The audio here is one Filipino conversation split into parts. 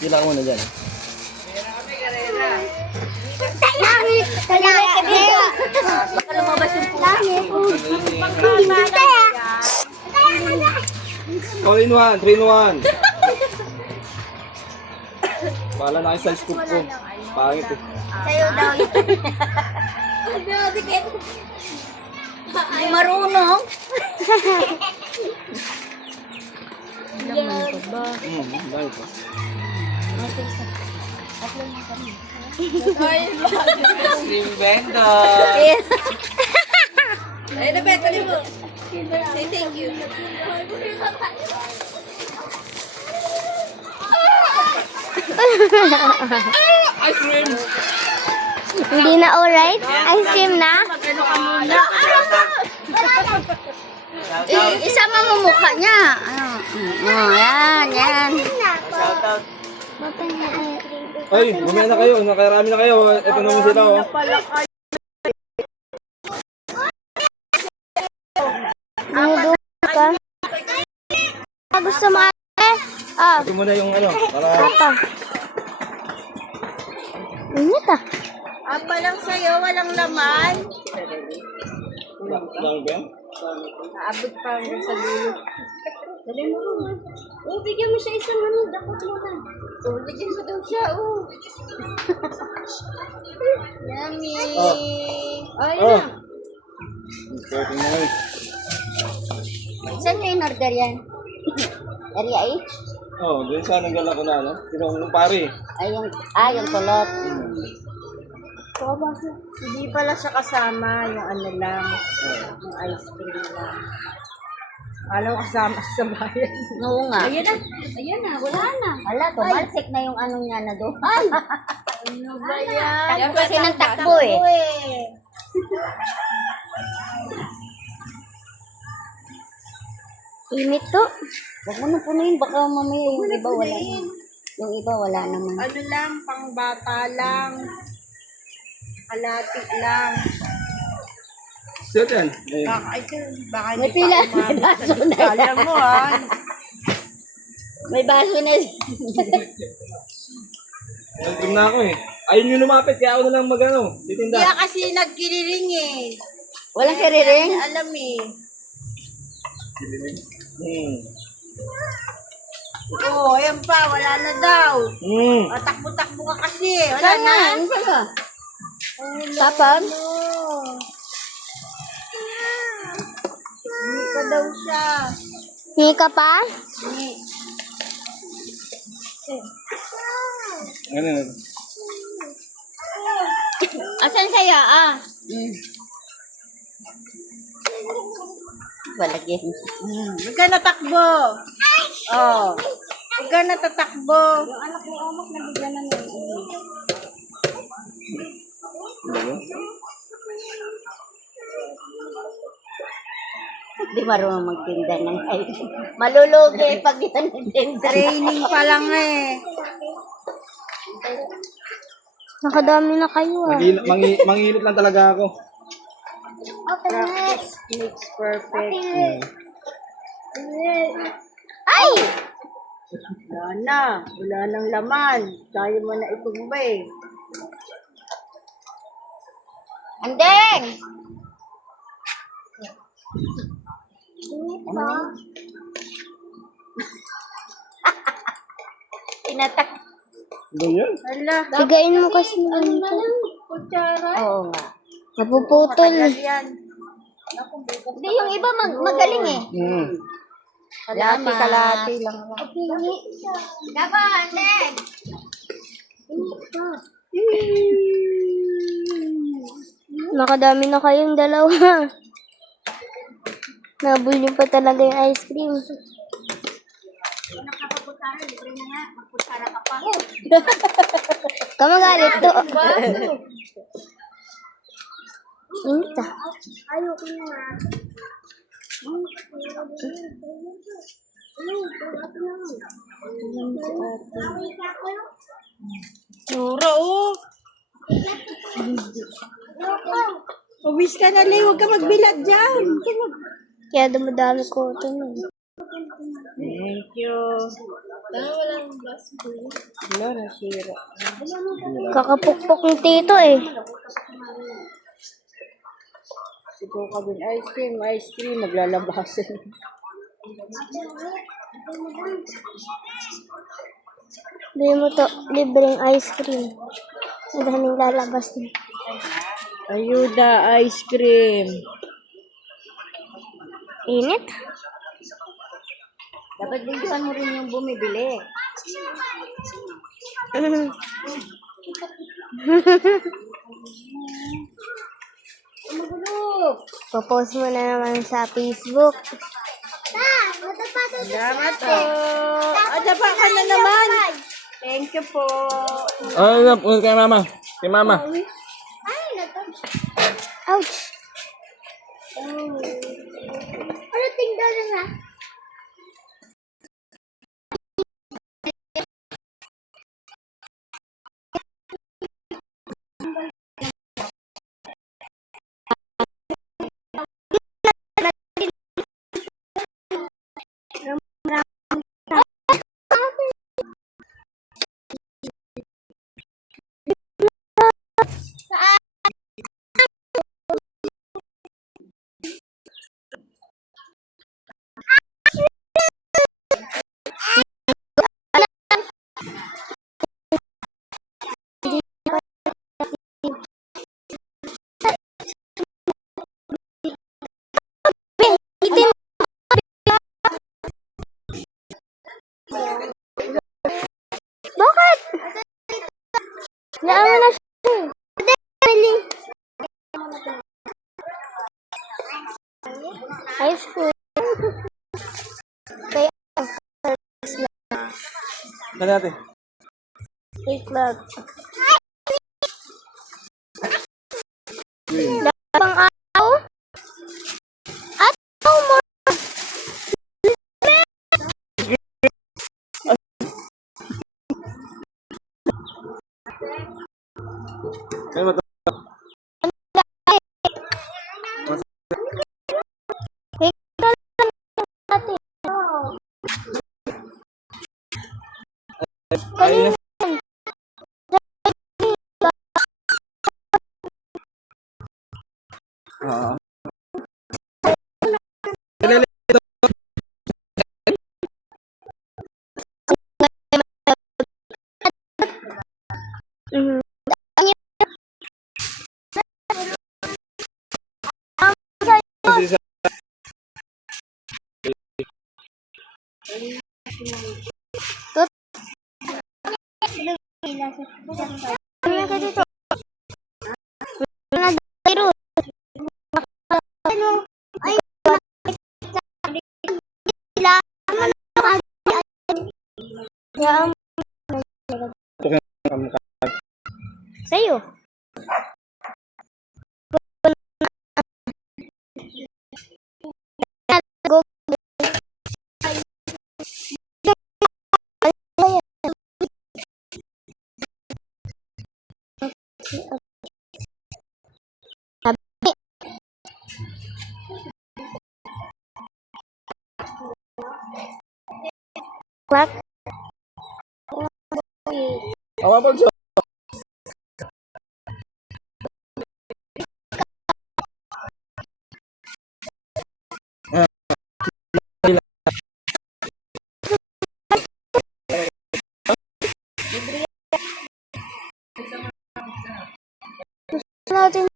Sila ka muna dyan. Langit! Langit ka dito! Baka lumabas yung pusa. Langit! All in one, 3 in 1. Bahala na kayo sa scoop ko. Pangit eh. Sa'yo daw yun. Ay, marunong. Dahil pa. Stream vendor. Ay, nabetali mo. Say thank you. Ice cream. Hindi na alright? Ice cream na? Magano ka muna. Isama mo mukha niya. Yan, yan. Shoutout. Ay, bumaya na kayo. Nakarami na kayo. Ito naman sila oh. Ano ka? Gusto mo Ito muna yung ano. Para... Apa. Init ah. Apa lang sa'yo, walang laman. Lang ba yan? Naabot pa hanggang sa dulo. Dali mo. Oh, bigyan mo siya isang ano, dakot mo na. Oh, bigyan mo daw siya, oh. Yummy. Ay, Oh. na. Okay, tingnan. Saan yung in-order yan? Area H? Oh, dun sa nagala ko na ano. Tinong pare. Ay, yung kulot. Hindi pala siya kasama, yung ano lang, yung ice cream lang. Alam ko kasama sa bayan. Oo nga. Ayan na, wala na. Ala, tumalsik na yung ano niya na doon. Ay! Ano ba yan? Takbo kasi ng takbo eh. Init to. Huwag mo na punuin, baka mamaya yung iba wala naman. Yung iba wala naman. Ano lang, pang bata lang. Kalati lang. Siya yan. Ayun. Baka May hindi pila. pa umabot sa detalya mo, ha? May baso na. Nag-dream na ako eh. Ayun yung lumapit, kaya ako na lang mag-ano. Titinda. Kaya kasi nagkiriring eh. Walang kiriring. Hindi alam eh. Oo, ayan pa, wala na daw. Takbo-takbo ka kasi. Wala Saan na. nga? Saan ka? Tapon? Hindi pa daw siya. Hingi ka pa? Ano? Asan saya? Balagyan. Huwag ka natakbo. Oh. Huwag ka natatakbo. Yung anak ni Omak nabigyan na niya. Hindi marunong magtinda ng ice. Malulugi pag yan nagtinda. Training pa lang eh. Nakadami na kayo Mangilip lang talaga ako. Practice makes perfect. Ay! Wala na. Wala nang laman. Kaya mo na itumbay. Andeng! Tinatak. Ano yan? Hala. Sigain mo kasi naman ito. Kutsara. Oo nga. Napuputol. Yan. Hindi, yung iba magaling eh. Kalati lang. Gaba, Andeng! Nakadami na kayong dalawa. Nabul niyo pa talaga yung ice cream. Kamagalit to. Inta. Ayoko na. Sura oh. Uwis ka na, Lay. Huwag ka magbilad dyan. Kaya dumadami ko ito. Thank you. Wala, nasira. Kakapukpok ng tito eh. Sigaw ka din. Ice cream. Maglalabasan. Bili mo to, libreng ice cream. Ang daming lalabas na. Ayuda, ice cream. Init? Dapat bilisan mo rin yung bumibili. Popost mo na naman sa Facebook. Salamat po. Adapa ka na naman. Thank you po. Ano, kay mama. Kay mama. Ouch! Ano tingnan na? Bakit? Naawa na siya. Dali. High school. Kaya, Ano natin? take love. Dabang araw? At mo. Ano ba ito? Ay, ah. Mhm. Ano ka dito? Nagdiro. Ay, sa'yo. Clock. Awa po siya. Natin.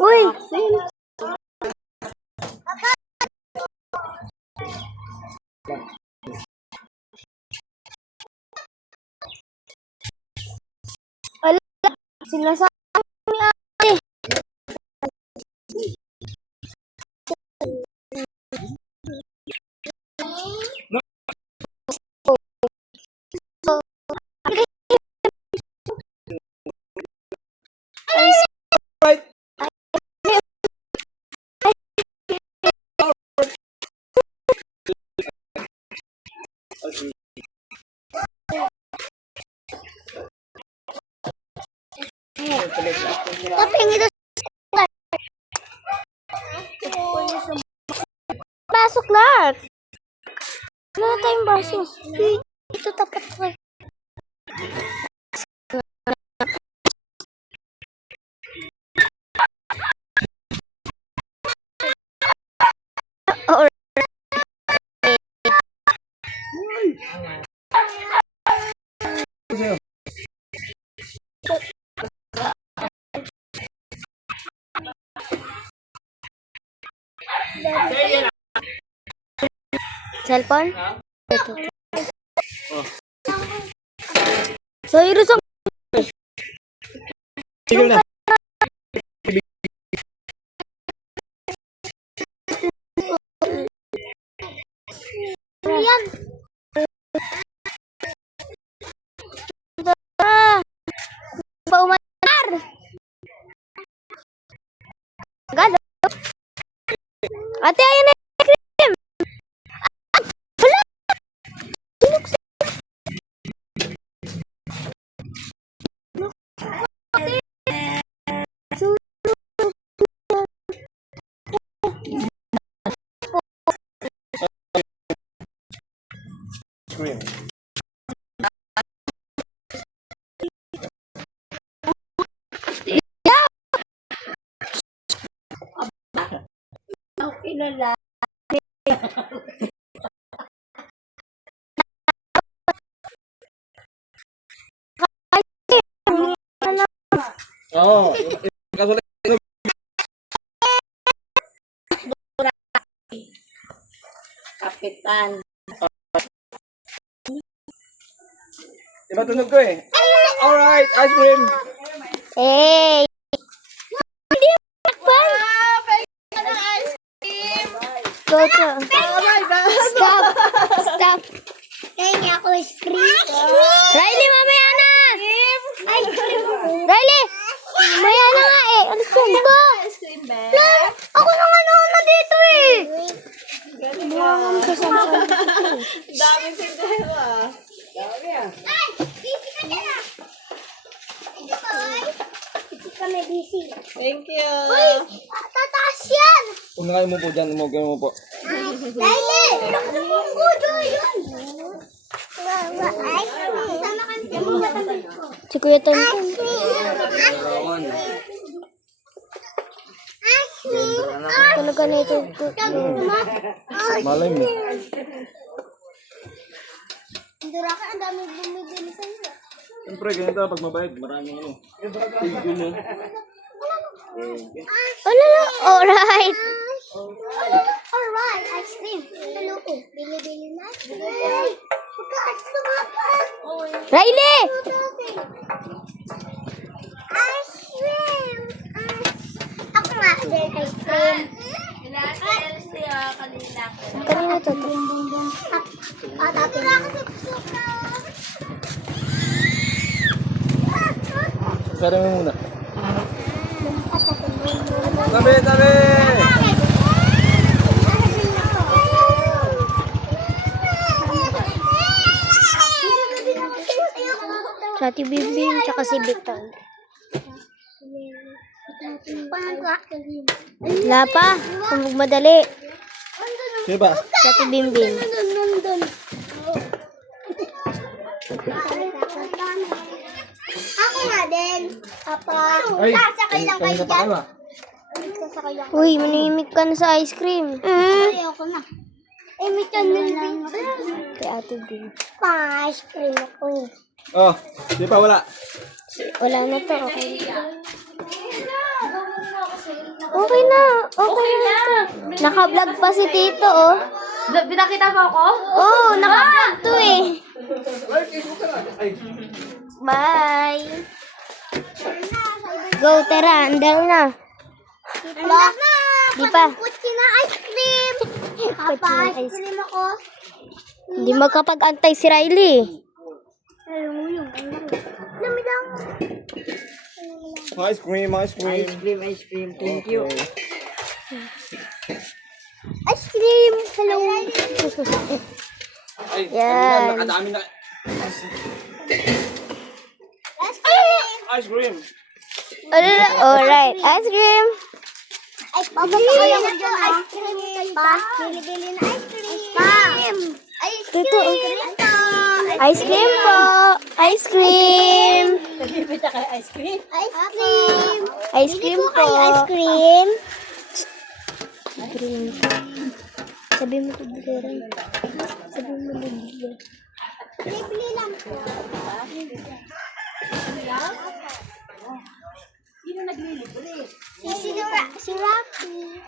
Uy! Ala, sinasabi ni ate. Right. Taping ito. Pasok lahat. Wala tayong baso. Ito tapat ko eh. Cellphone? Ito. So, irusong. Tigil na. Yan. Paumatar. Agad. Ate, ayun na yung cream. Wala. Scream. Kilala. Oo. Kaso Kapitan. iba tunog ko eh. Alright, ice cream. Hey! Hindi makakpan! Go to. Stop! Stop! Kaya ako is free. Riley, mamaya na! Riley! Mamaya na nga eh. Alis ko ba? Ako na nga na dito eh. Buwangam sa samsam. Daming tindera. Ay! Busy ka na! Ito boy! Ito kami busy. Thank you. Uy! Tataas yan! Huwag na kayo mo po dyan. Huwag mo po. Riley! Nakuha yun! Sama ka si Kuya Tonton. Talaga na ito. Malay mo. Dura ka, ang dami bumibili sa'yo. Siyempre, ganito pag mabait. Maraming ano. Thank you mo. Alright. Alright, ice cream. Hello ko. Bili-bili na ice cream. Pagka-ice cream happen. Riley! Ice cream. Ako nga, din ice cream. Kanina to. Tatira kasi suka. Pera mo muna. Tabi, tabi! Sa Ate Bimbing, tsaka si Bitan. Wala pa. Kung magmadali. Sino ba? Sa Ate Bimbing. Ako nga din. Papa. Ay, Sasakay lang kayo kanina pa dyan. kayo ah. Sasakay lang. Uy, manimik ka na sa ice cream. Ayoko na. Eh, may channel din. Kay Ate Bing. Pa-ice cream ako. Oh, di pa wala. Wala na to. Okay. Okay na. Okay na to. Naka-vlog pa si Tito, oh. Pinakita mo ako? Oh, naka-vlog to eh. Bye. Go, tara. Andal na. Andal na. Di pa. Kutsi na ice cream. Papa, ice cream ako. Hindi magkapag-antay si Riley. Alam mo yung dami lang. Ice cream, ice cream. Ice cream. Thank you. Ice cream. Hello. Ay, Yan. nakadami na. Ice cream. Ice cream. Alright, ice cream. Ay, papasok ko lang ito. Ice cream. Pa, bili-bili na ice cream. Pa. Ay, Totoo. Ice cream po. Ice cream. Nagbibita kayo ice cream? Ice cream. Ice cream po. Ice cream. Sabi mo to Bigay. Sabi mo Bigay. Bili lang po. Sino naglilibre? Si Rocky.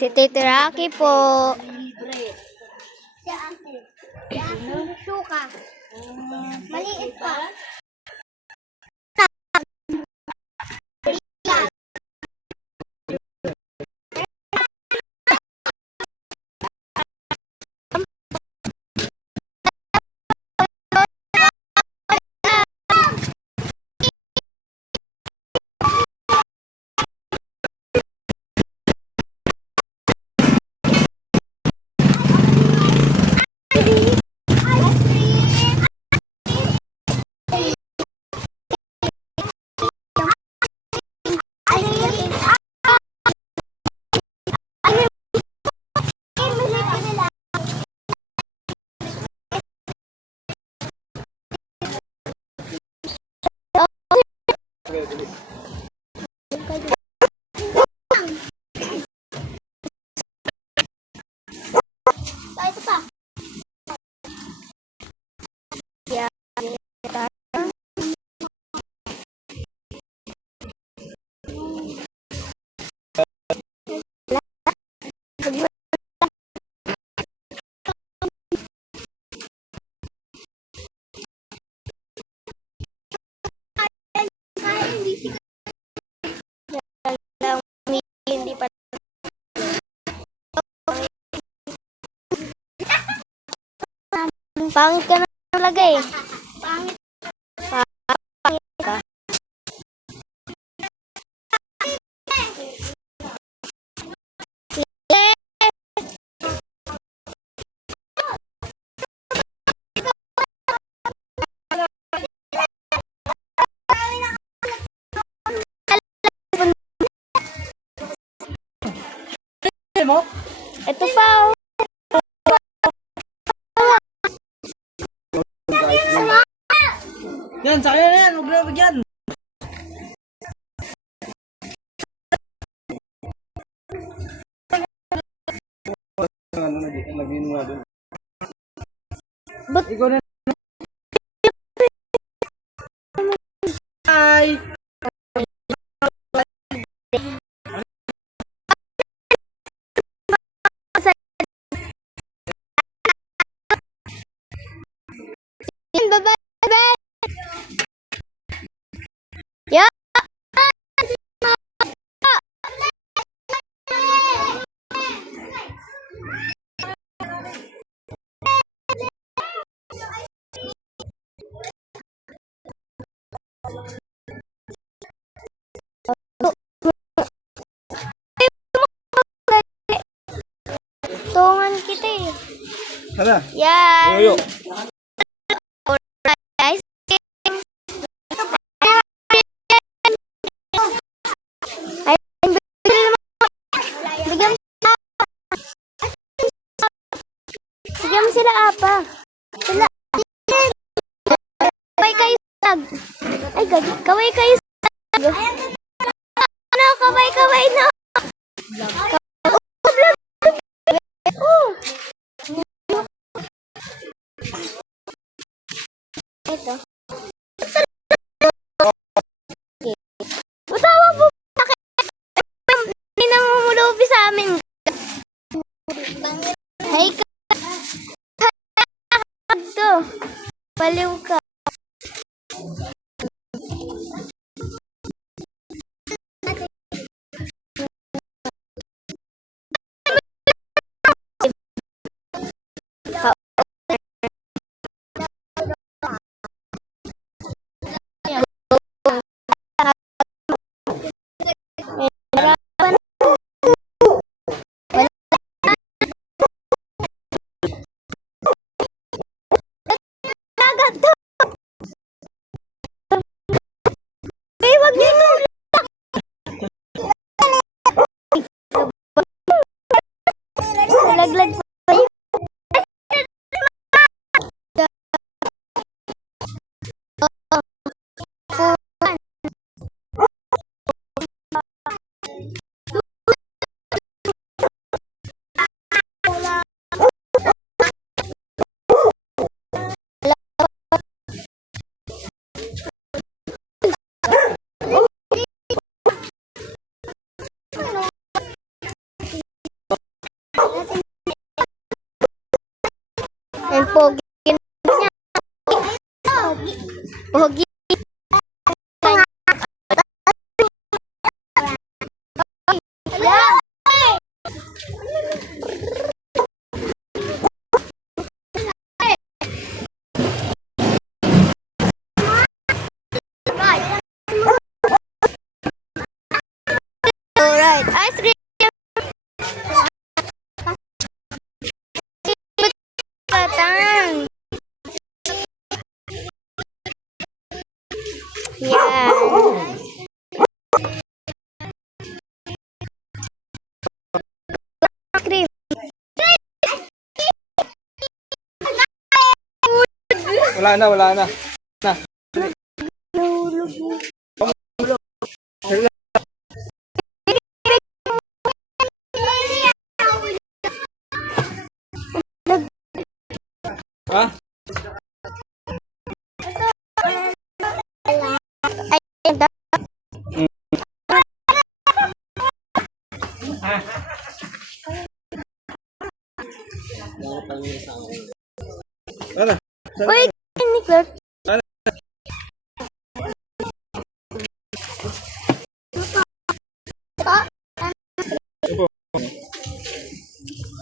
Si Tito Rocky po. Libre. Si Ate. Si Ate Suka. Maliit pa. Ito pa. Hindi pa. Pangit ka na talaga eh. Pangit. Pangit ka. Ito pa oh. Yan, sa kanya na yan. Huwag na bigyan. Naging nga doon. Ba't Ikaw na. Ay! bye-bye? Yeah. Tungan kita eh. Hala. Yan. Yoyo. Guys. Ay, bigyan mo sila apa. Sila. Kaway kayo sag. Ay, gagi. Kaway kayo sag. Ano, kaway no. Ito. Matawa po. Hindi namumulubi sa amin. Hay ka. Ito. Baliw ka. And pogi niya. Pogi. Alright. Ice cream. Patang. Yeah. Ice cream. Wala na, wala na. Na. Ha? Ano? Uy, ni Clark.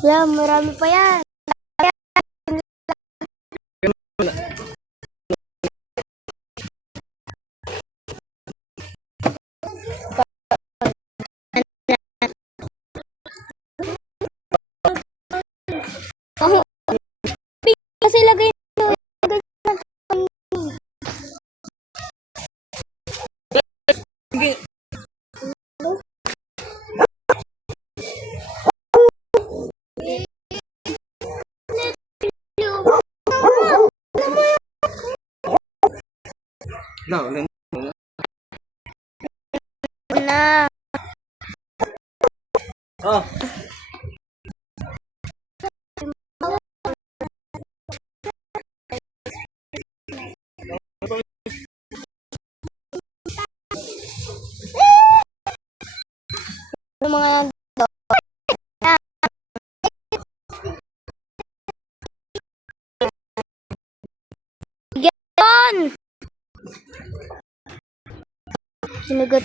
Yeah, marami pa yan. Kasi lagay No, no. na. Oh. Yung mga yan. Sinagot